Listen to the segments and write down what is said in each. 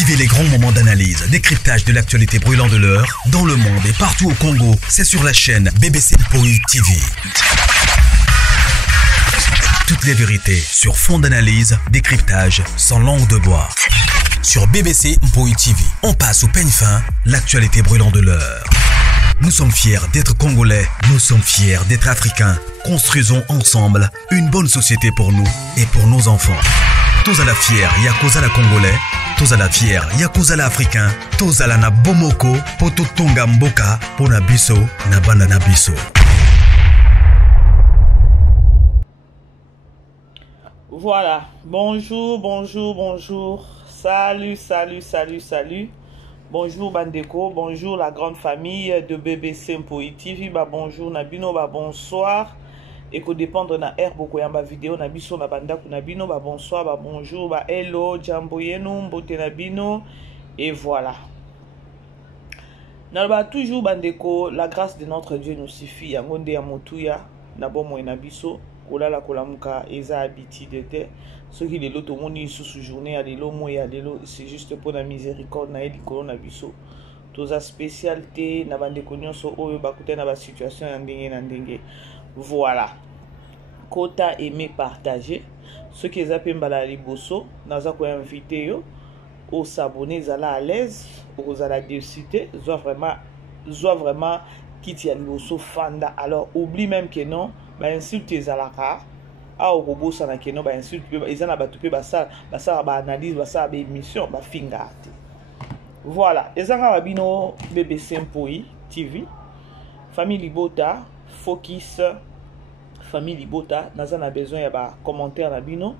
Vivez les grands moments d'analyse, décryptage de l'actualité brûlante de l'heure, dans le monde et partout au Congo. C'est sur la chaîne BBC Mpoï TV. Toutes les vérités sur fond d'analyse, décryptage, sans langue de bois. Sur BBC Mpoï TV, on passe au peigne fin, l'actualité brûlante de l'heure. Nous sommes fiers d'être Congolais, nous sommes fiers d'être Africains. Construisons ensemble une bonne société pour nous et pour nos enfants. Tous à la fière, Yakozala Congolais. Tous à la fière, Yakozala Africain. Tous à la na bomoko, poto tonga mboka, pona biso, na banda na biso. Voilà, bonjour. Salut. Bonjour Bandeko, bonjour la grande famille de BBC Mpoï TV. Bonjour Nabino, bonsoir. Et que dépendre na air beaucoup yamba vidéo na biso na bandaku nabino bonsoir, bonjour, hello, jamboyenu, mbote nabino. Et voilà. Nalba toujours Bandeko, la grâce de notre Dieu nous suffit. Yangonde ya motuya na bomo na biso. Kolala kolamuka eza habitude te. Ceux qui les loto moni sous journée à l'élo moya l'élo, c'est juste pour la miséricorde na elikolo na biso. Toza spécialité na bandeko nyonso oyo bakute na ba situation ya ndenge na ndenge. Voilà. Kota aimer partager. Ceux qui les appellent mbala liboso, naza ko inviter yo au s'abonner zala à l'aise, au zala décité, soit vraiment quitte ya liboso fanda. Alors oublie même que non, ba insulte ezalaka. Ah au robot ça na que non ba insulte ezana ba tupe ba ça ba analyse ba ça ba émission ba fingate. Voilà, ezanga babino BBC Mpoï TV. Famille Libota, focus famille Libota, naza na besoin ya ba commentaire na bino.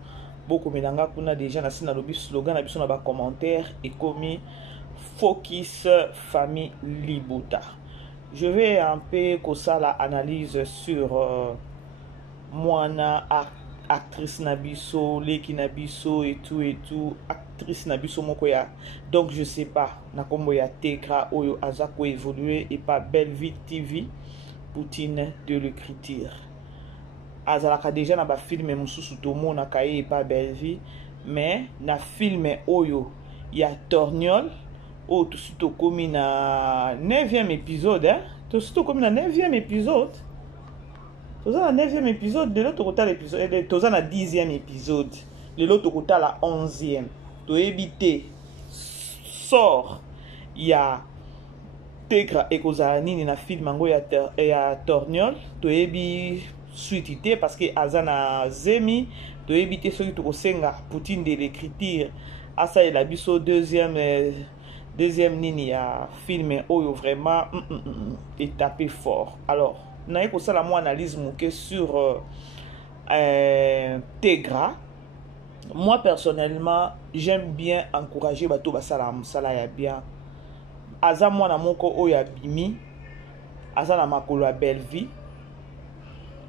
Beaucoup melanga kuna déjà na sina lobi slogan na biso na ba commentaire et commis focus famille Libota. Je vais un peu kosala analyse sur Moana actrice Nabiso, Leki Nabiso et tout actrice Nabiso mokoya. Donc je sais pas na kombo ya Tegra oyo azako évoluer et pas Belle Vie TV Poutine de l'écriture. Azalaka déjà na ba film mususu tomo na kaye et pas Belle Vie, mais na film oyo ya Torgnol o tout suite komi na 9e épisode hein. Tout suite komi na 9e épisode. Toza na 9e épisode, de l'autre côté l'épisode, toza na 10e épisode, de l'autre côté la 11e. To éviter sort ya Tegra ekozala nini na film ango ya Torgnol, to ebi suite parce que azana zemi, to éviter ceux qui to kosenga Poutine de l'écriture, asa et la biso deuxième nini ya film oyo vraiment est tapé fort. Alors na eko sala mo analyse moke sur Tegra. Moi personnellement j'aime bien encourager bato basala musala ya bien. Aza mwana moko oyo abimi aza na makolo ya Belle Vie.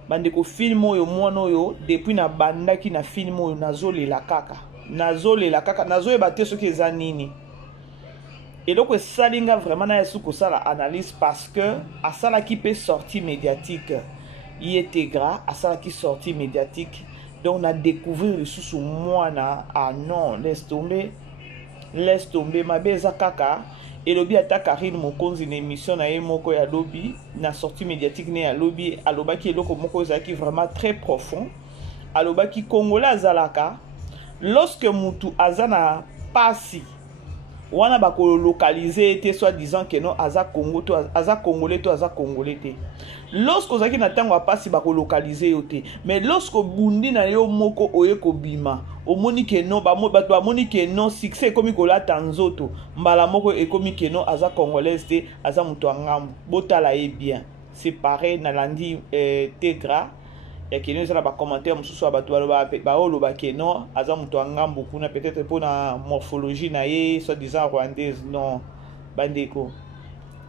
Bandeko film oyo mwana oyo depuis na bandaki na film oyo nazolela kaka nazoyeba te soki eza nini. Et donc salinga vraiment na yesu ko sala analyse parce que asala qui peut sortir médiatique Tegra asala qui sortie médiatique, donc on a découvert le sous moi na non laisse tomber ma beza kaka et lobi ata Karine Mokonzi na émission na moko ya lobby na sortie médiatique ne ya lobby alobaki eloko moko ezaki vraiment très profond, alobaki Congolais azalaka lorsque mutu azana pasi wana bako localiser était soit disant que non aza Congo to aza congolais to aza congolais te. Lorsque ozaki na tango apasi bako localiser yo te, mais lorsque bundi na yo moko oye ko bima omoni que non ba bato amoni que non succès komi ko la tanzoto mbala moko e komi que non aza congolaise te aza muto ngambo botala e bien. C'est pareil na landi Tegra et que nous avons des commentaires mususu bato ba oloba que non aza muto ngambo kuna peut-être pour na morphologie na ye soit disant rwandaise. Non bandeko,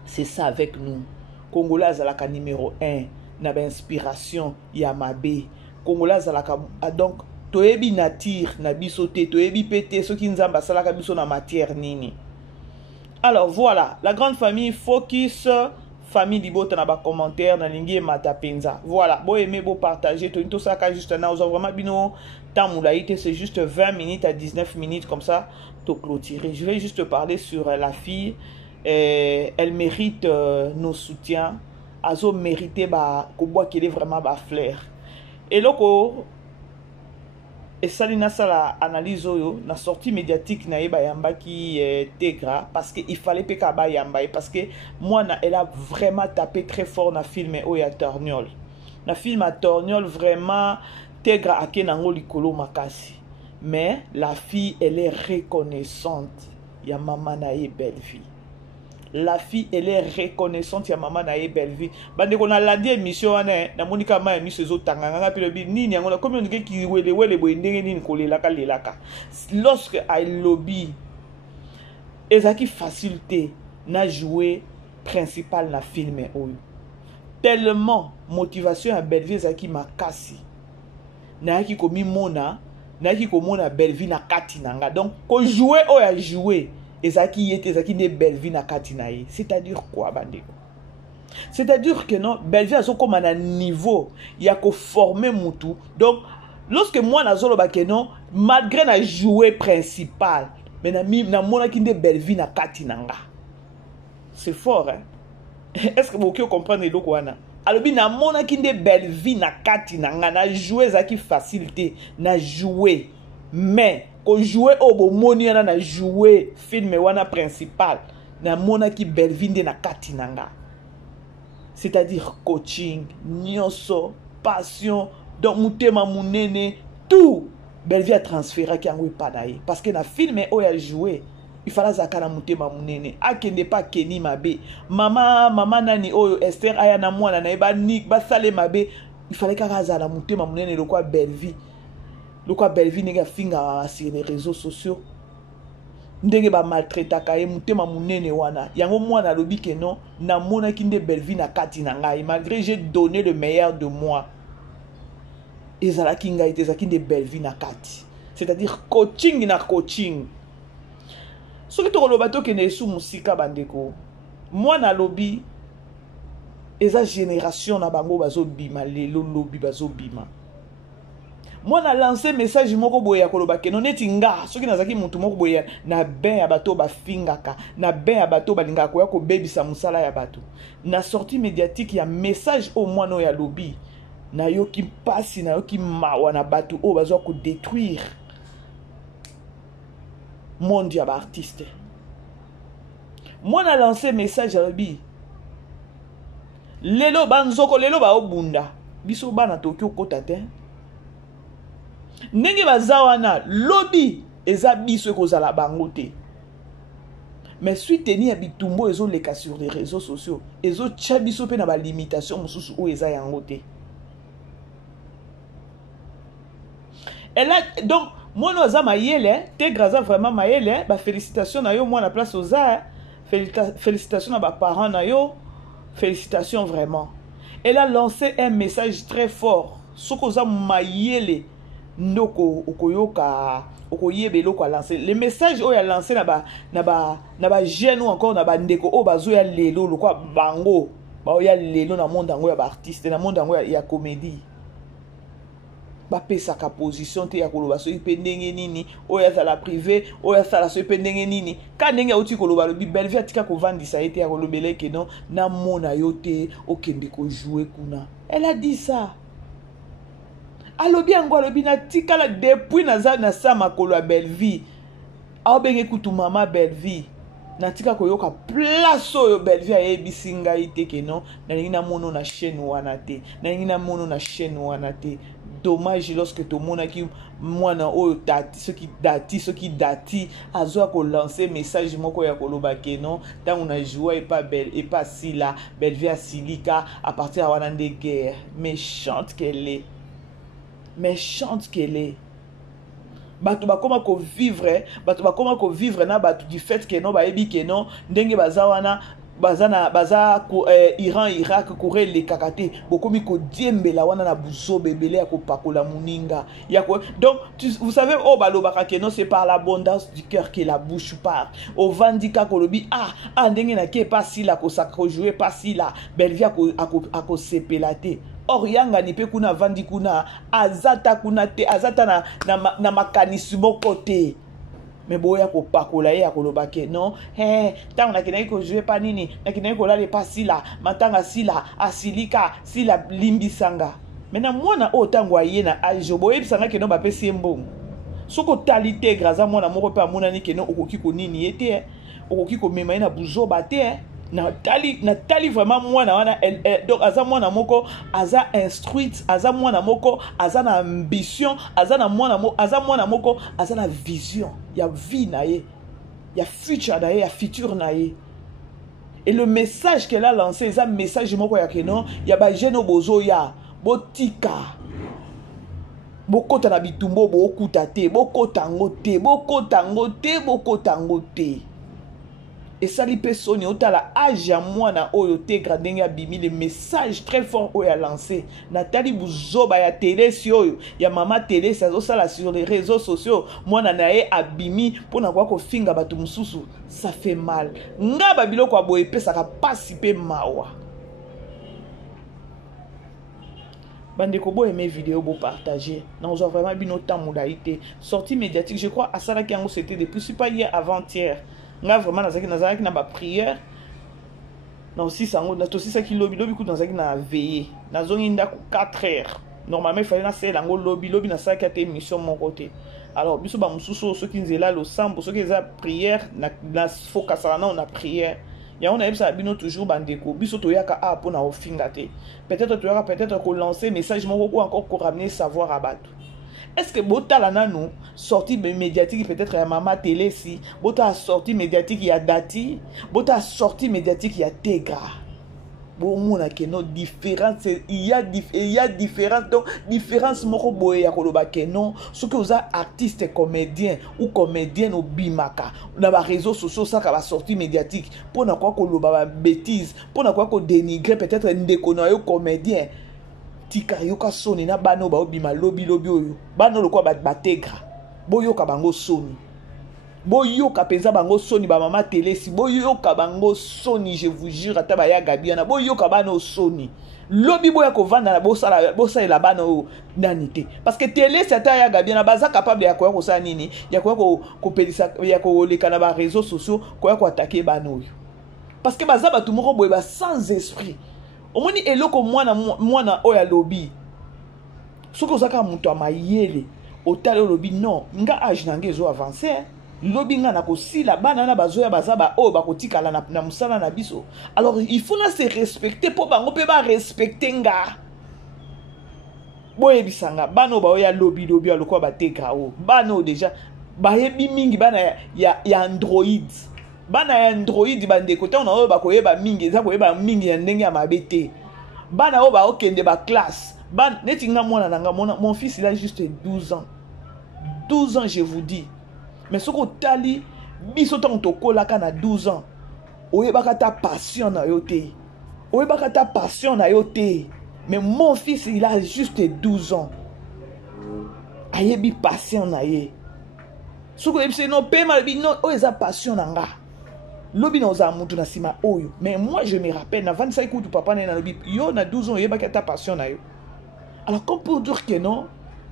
c'est ça avec nous. Congolais azalaka numéro 1 na ba inspiration ya mabe. Congolais azalaka donc toyebi nature na biso te, toyebi pété soki nzamba salaka biso na matière nini. Alors voilà, la grande famille focus famille Libota na ba commentaire na lingi mata penza. Voilà, bon aimer, bon partager, tout ça juste là, on vraiment bino tamoulaïté, c'est juste 20 minutes à 19 minutes comme ça, to clôturer. Je vais juste parler sur la fille. Elle mérite nos soutiens. Azo mérité ba koboa qu'elle est vraiment ba flair. Et loko et salina sala analyse oyo na sortie médiatique na yeba yamba qui tegra parce que il fallait peka ba yamba parce que moi na elle a vraiment tapé très fort na film oyo Torniol. Na film à Torniol vraiment tegra ake nango likolo makasi. Mais la fille elle est reconnaissante. Ya maman na ye belle vie. La fille, elle est reconnaissante ya maman na ye belle vie. Bande qu'on a landi émission na monika ma émission zo tanganga puis le bi ni ngona comme on dit ki wele boy ndenge ni kolelaka lelaka. Lorsque I lobby ezaki facilité na jouer principal na film oyo. Tellement motivation à belle vie ezaki makasi. Na yaki komi mona, na yaki komona belle vie na kati nanga. Donc ko jouer o ya jouer ezaki ne belle vie na katinaye. C'est-à-dire quoi bandeko? C'est-à-dire que non, belle vie azo comme un niveau, il y a qu'au former mutu. Donc lorsque moi na zolo ba que non, malgré na jouer principal, mais na mona ki ne belle vie na katinanga. C'est fort hein. Est-ce que vous comprenez le quoi na? Alors na mona ki ne belle vie na katinanga na jouer zaki facilité, na jouer mais ko jouer au bo moni na jouer film wana principal na mona ki belle vie na katinanga. C'est-à-dire coaching, nyonso, passion, donc mutema munene, tout belle vie a transféré ki yango epadaye parce que na film oyo jouer il fallait zakana mutema munene akende pas keni mabe mama nani oyo Esther aya na mwana na eba nik ba sale mabe il fallait kaka za la mutema munene le quoi belle vie. Le quoi belle vie nega finga sur les réseaux sociaux. Ndenge ba maltraita kaye mutema munene wana. Yango mwana lobi ke non na mona kinde belle vie na kati na ngai malgré j'ai donné le meilleur de moi. Ezala kinga ite za kinde belle vie na kati. C'est-à-dire coaching na coaching. Ce qui to loba to ke ne sou musika bandeko. Mwana lobi eza génération na bango bazo bima lelo lobi bazo bima. Moi na lancé message moko boya koloba ke non neti nga soki nazaki mutu moko boya na ben ya bato ba fingaka na ben ya bato balinga ko ya ko bebisa musala ya bato na sortie médiatique ya message au mwana ya lobby na yo ki pasi na yo ki mawa na bato o bazo ko détruire monde ya ba artiste. Moi na lancé message ya lobby lelo banzoko lelo ba obunda biso bana Tokyo kota te. Ndenge bazawana lobby eza biso ekozala bango te. Mais suite teni ya bitumbo ezo leka sur les réseaux sociaux ezo tcha biso pe na ba limitation mususu o eza yango te. Et là donc moi no za mayele te graza vraiment mayele ba félicitations na yo moi na place oza félicitations na ba parents na yo félicitations vraiment. Elle a lancé un message très fort soko za mayele ndoko okoyoka okoyebe loko lancer les messages o ya lancer na ba jeune ou encore na ba ndeko o bazo ya lelo lokwa bango ba o ya lelo na monde ngo ya ba artiste na monde ngo ya comédie ba pesa ka position te ya koloba so ipendenge nini o ya za la privé o ya sala so ipendenge nini ka ndenge uti koloba lo belle vie atika ko vandisa ete ya kolobele ke non na mona yo te okende ko jouer kuna. Elle a dit ça. Alobi yango alobi na tikala depuis naza na sa makolo ya belle vie. Aobenge kutu mama belle vie. Na tika koyoka place oyo belle vie ayebisi ngai te ke non na ningi na mono na chaîne wana te. Na ningi na mono na chaîne wana te. Dommage lorsque to mona ki mwana oyo tati soki dati azo ko lancer message moko ya koloba ke non tango na joie et pas belle et pas sila belle vie asilika à partir wana de guerre méchante qu'elle est. Méchante qu'elle est. Bato bakoma ko vivre na bato du fait que non ba ebi que non ndenge bazawana Iran Irak kure le kakate bokomi ko diembela wana na buzo bebele ya ko pakola muninga donc vous savez balobaka que non c'est par l'abondance du cœur que la bouche parle ovandika kolobi ndenge na ke pas si la ko sakro jouer pas si la belvia ko sepelate or yanga ni pe kuna vandi kuna azata kuna te azata na makanisi moko te mais boya ko pakola ya koloba ke non tant na kina ko jouer pas nini na kina ko la le pas si la matanga si la asilika si la limbisanga maintenant mwana tango aye na ajo boyebisanga ke non ba pesi mbongo soko talite graza mwana moko pe amona ni ke non okoki ko nini ete okoki ko mema na buzo bate na tali vraiment mwana wana donc aza mwana moko aza instruite aza mwana moko aza na ambition aza mwana moko aza na vision ya vie na ye ya future na ye ya futur na ye. Et le message qu'elle a lancé c'est un message moko ya ke non ya ba jeune bozo ya botika bokota na bitumbo bokuta te bokotango te. Et ça li personne otala âge à moi na oyo te gradenga bimi le message très fort oyo a lancé Nathalie Buzoba ya télé si oyo ya mama télé ça sala sur les réseaux sociaux moi na nae abimi pona kwa ko finga batu mususu ça fait mal nga babilo kwa boye pesa ka pasipe mawa bande ko bo aimer vidéo bo partager non on vraiment bino temps modalité sortie médiatique je crois à ça là qui en c'était depuis pas hier avant-hier nga vraiment nazaki na ba prière na aussi sango na tosi ça qui lobi ku nazaki na veiller nazongi ndako 4 heures normalement il fallait na c'est lango lobi na ça qui a été mission mon côté alors biso ba mususu ceux qui nzela lo sambo ceux qui za prière na focus na na prière ya on a ebisa bino toujours bandeko biso toyaka pour na ofinga te peut-être toyaka peut-être ko lancer message mon ou encore ko ramener savoir à batu. Est-ce que Botala Nanou, sortie médiatique peut-être à Mama Télé si, Bota sortie médiatique il y a Dati, Bota sortie médiatique il y a Tegra. Bon, mon akeno différence, il y a différence donc différence moko boye ya koloba kenon, ce que vous avez artistes comédiens ou comédiennes au bimaka, dans les réseaux sociaux ça va sortie médiatique, pour na quoi koloba bêtise, pour na quoi ko dénigrer peut-être ndekono comédien. Tika yoka soni na bano ba obima lobi oyo bano lokwa bategra boyoka bango soni boyoka penza bango soni ba mama télé si boyoka bango soni je vous jure ata ba ya gabiana boyoka bano soni lobi boya ko vanda na bosa la bano nanité parce que télé c'est ta ya gabiana baza capable ya ko sa nini ya ko pelisa ya ko leka na ba réseaux sociaux ko attaquer bano yo parce que baza batu moko boye ba sans esprit. Omoni eloko mwana oya lobby. Soko zaka muto amayele otale lobby non nga age nange zo avancer lobby nga na ko sila bana na bazoya bazaba o bakotika la na musala na biso. Alors il faut na se respecter pour bango pe ba respecter nga. Boye bisanga bano ba oya lobby aloko ba teka o. Bano déjà ba yebi mingi bana ya Android. Bana ya Android bande côté on a ba koyeba mingi za koyeba mingi ya ndenge ya mabete bana oba okende ba classe ban neti nga mwana nanga mon fils il a juste 12 ans je vous dis mais soko tali biso ton tokola kana 12 ans oyebaka ta passion na yote mais mon fils il a juste 12 ans ayebi passion na ye soko ebise no pema bi no o eza passion nanga lobi na oza mutu na sima oyo mais moi je me rappelle na 25 ans papa na lobi yo na 12 ans yebaka ta passion na yo alors comme pour dire que non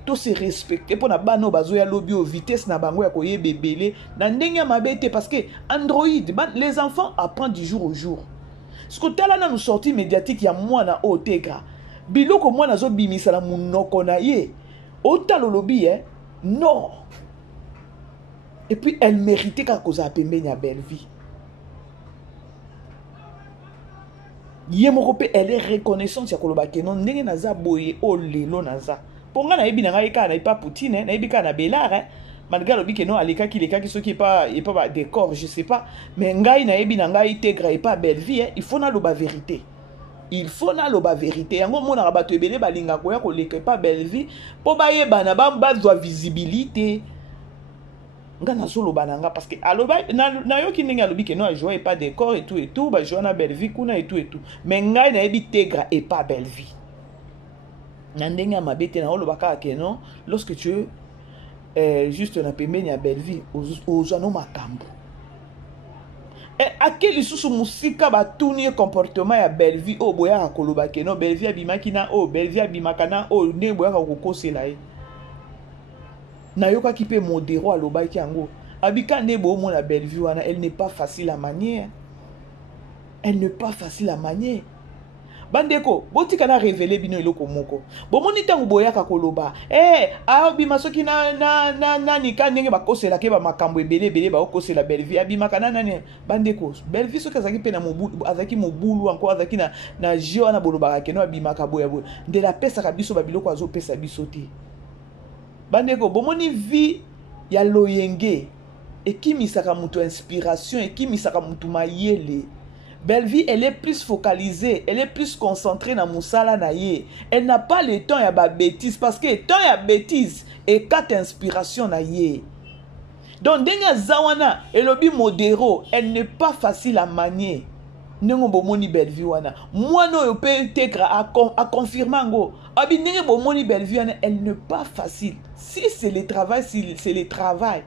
to se respecter pour na bano bazoya lobi au vitesse na bango ya koyebe belé na ndenge mabete parce que Android les enfants apprennent du jour au jour ce que tala na nous sortie médiatique ya mwana oteka biloko mwana zo bimisa la munoko na ye otalo lobi non et puis elle méritait ka koza pembe nya belle vie. Elle est reconnaissante ya koloba kenon ndenge naza boye o lelo naza ponga na yebi na ngai ka na ipa Poutine na yebi ka na Belar malgré lobi kenon aleka ki leka ki soki pas ba décor je sais pas mais ngai na yebi na ngai tegra et pas belle vie il faut na loba vérité yango mona rabato ebele balinga ko ya ko leka pas belle vie po ba yeba na ba zwa visibilité nga nazoloba na nga parce que aloba na yoki ndenge alobi ke no ajoie pas décor et tout ba joie na belle vie kuna et tout mais ngai na yebi Tegra et pas belle vie na ndenge ya mabe te na oloba kaka ke non lorsque tu juste na pembeni ya belle vie ozwa no makambo ake lisusu musika batuni comportement ya belle vie o boyaka koloba ke non belle vie abimaki na o belle vie abimaka na o ndenge boyaka kokosela ye na yokaki pe modéro alobaki yango abika nde bomona belle vie wana elle n'est pas facile à manier bandeko botika na révéler bino eloko moko bomoni tango boyaka koloba abima soki na nika ndenge bakosela ke ba makambo ebele ba okosela belle vie abimaka na nani bandeko belle vie soki azaki pe na mobulu azaki mobulu encore azaki na jio wana bolobaka ke no abimaka boya nde la pesa ka biso babiloko azo pesa biso te bandeko bomoni vie ya loyenge ekimisaka mutu inspiration ekimisaka mutu mayele. Belle vie, elle est plus focalisée, elle est plus concentrée dans Moussala naye. Elle n'a pas le temps ya ba bêtise parce que le temps ya bêtise et quatre inspiration naye. Donc denga zawana elobi modéro, elle n'est pas facile à manier. Nengo bomoni belle vie wana. Moi no yo pe Tegra a confirmer ngo. Abi nengo bomoni belle vie wana, elle n'est pas facile. Si c'est le travail, c'est le travail.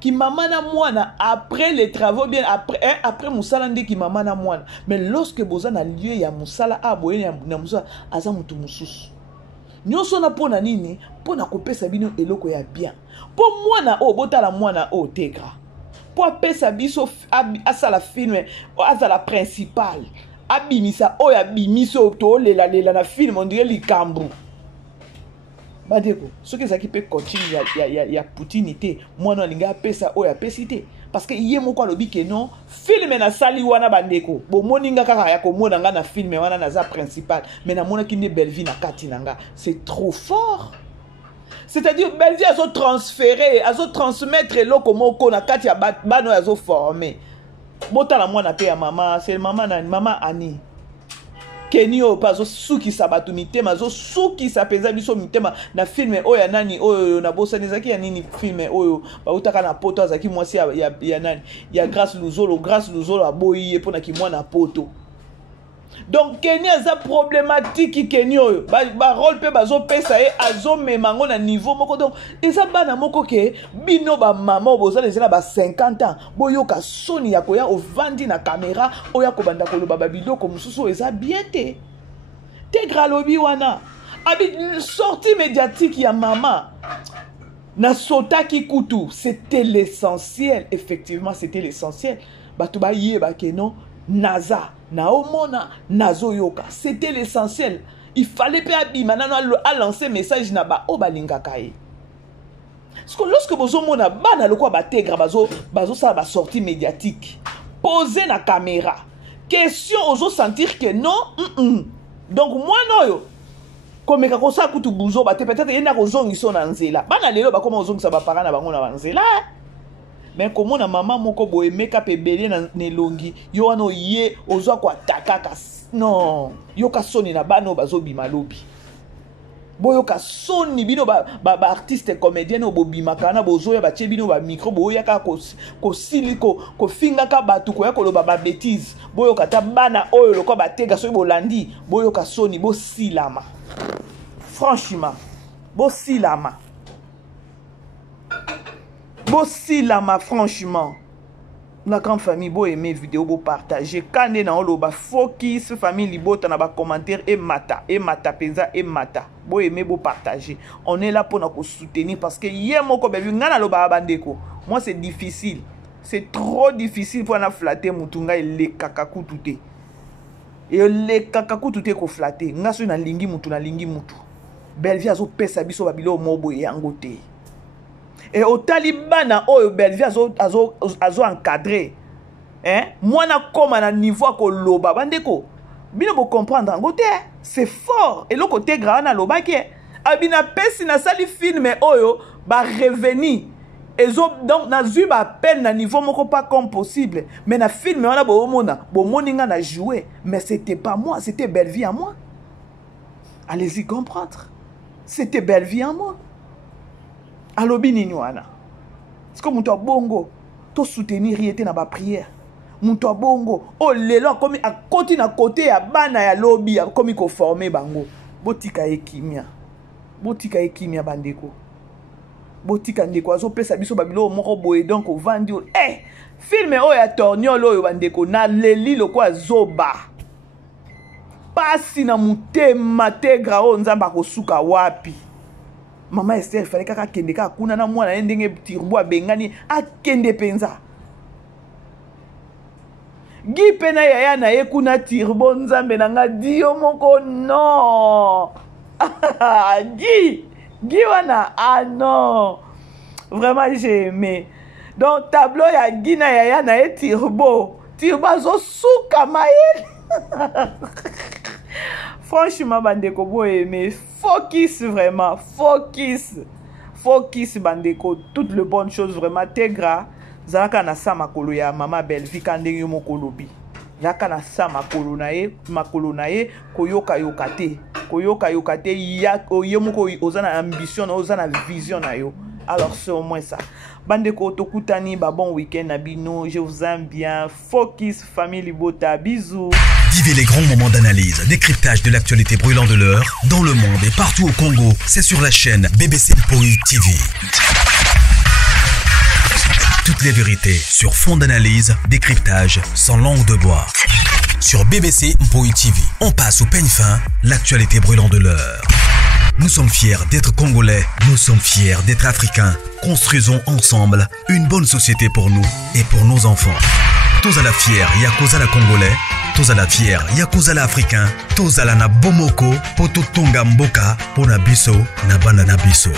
Qui mamana moana après les travaux bien après musala ndi qui mamana moana mais lorsque boza na lieu ya musala aboye na musala aza mutu mususu nyonso na pona nini pona kopesa bino eloko ya bien po mwana o botala mwana o Tegra po apesa biso asala film azala principal abimisa o ya bimiso to lela na film on dirait likambu. Badeko, ce que ça qui peut continuer ya Poutine te, moi non linga pesa o ya pesite parce que yé moko lobi ke non, film na sali wana bandeko. Bo moninga kaka ya ko mona nga na film wana na za principal, mais na mona ki ne belle vie na kati nanga, c'est trop fort. C'est-à-dire belle vie azo transférer, azo transmettre loko moko na kati ya bano azo former. Bota la mwana pe ya mama, c'est maman Annie. Kenio pazo suki sabatu mitema zo suki sapeza biso mitema na filme oya nani oyo na bosa nezaki ya nini filme oyo ba utaka na poto azaki mwasi ya nani ya Grâce Luzolo aboyi epona ki mwana poto. Donc Kenya za problématique Kenio ba rôle pe bazo pesa e azo memango na niveau moko donc eza bana moko ke bino ba maman boza les ba 50 ans boyoka soni ya koya ovandi na caméra oya ko banda koloba ba biloko mususu eza bien te Tegra lobi wana abi sortie médiatique ya maman na sotaki kutu c'était l'essentiel effectivement c'était l'essentiel batu ba yeba ke non naza naomona nazo yoka c'était l'essentiel il fallait pas abima nano a lancer message na ba o balingaka ye parce que lorsque bozo mona bana lokwa ba Tegra bazo ça ba sortie médiatique poser na caméra question ozo sentir que non donc moi noyo comme ka kosa kutu buzo ba te peut-être yena ko zongiso na nzela bana lelo ba koma ozongisa ba parana bango na banzela. Mais comment na maman moko boye make-up ebele na nelongi yo wana ye ozwa kwa takaka non yo ka soni na bano bazobima lobi boyo ka soni bino ba artiste comédien no bobima kana bozoya ba bino ba micro boya ka ko siliko ko finga ka batu ko ya ko loba ba bêtise boyo ka ta bana oyo lokwa ba Tega so bolandi boyo ka soni bo silama franchement bo silama Bosilama franchement la grande famille bo aimer vidéo bo partager quand na oloba focus famille libota na ba commentaire et mata penza et mata bo aimer bo partager on est là pour nous soutenir parce que hier moko bevi ngana loba bandeko moi c'est difficile c'est trop difficile pour na flatter mutunga le kakaku tuté et le kakaku tuté ko flatter ngaso na lingi mutu belle vie azo pesa biso babilo mobo yango te. Et au Talibana, oh, belle vie azo encadré. Hein? Moi, na comme à niveau ko loba bandeko. Bino bo comprendre ngote, c'est fort. Et le côté grand na loba qui abina pesi na sali film oyo ba reveni. Donc na zu ba peine na niveau moko pas comme possible. Mais na film on a bo moninga na jouer, mais c'était pas moi, c'était belle vie à moi. Allez-y comprendre. C'était belle vie à moi. Alobi nini wana C'est comme muto bongo to soutenir yete na ba prière. Muto bongo o lelo comme a côté na côté ya bana ya lobby comme ko former bango. Botika ekimia. Botika ekimia bandeko. Botika ndeko azo pesa biso babilo moko boye donc o vandi film o ya torniolo oyo bandeko na leli lokwa zoba. Pasi na mutema tegra o nzamba kosuka wapi. Mama Esther fallait kaka kende ka kuna na mwana ndenge tirbo abengani akende penza. Gi pena yaya na ye kuna tirbo nzambe nanga dio moko non. Gi wana non. Vraiment j'ai aimé. Donc tableau ya Gina yaya na ye tirbo zo suka maye. Franchement bandeko bo aimé. Focus vraiment, focus bandeko, toutes les bonnes choses vraiment tegra. Zaka na sa makolo ya mama Belvi kande yo mokolobi. Zaka na sa makolo na ye koyoka yokate ya oyemoko ozana ambition ozana vision na yo. Alors c'est au moins ça. Bandeko tokutani ba bon week-end na bino, je vous aime bien. Focus famille Libota, bisous. Vivez les grands moments d'analyse, décryptage de l'actualité brûlante de l'heure, dans le monde et partout au Congo. C'est sur la chaîne BBC Mpoï TV. Toutes les vérités sur fond d'analyse, décryptage sans langue de bois. Sur BBC Mpoï TV, on passe au peigne fin, l'actualité brûlante de l'heure. Nous sommes fiers d'être Congolais, nous sommes fiers d'être Africains. Construisons ensemble une bonne société pour nous et pour nos enfants. Tous à la fière, Yakozala Congolais. Tous à la fière, Yakozala Africain. Tous à la na bomoko, poto tonga mboka, pona biso, na banda na biso.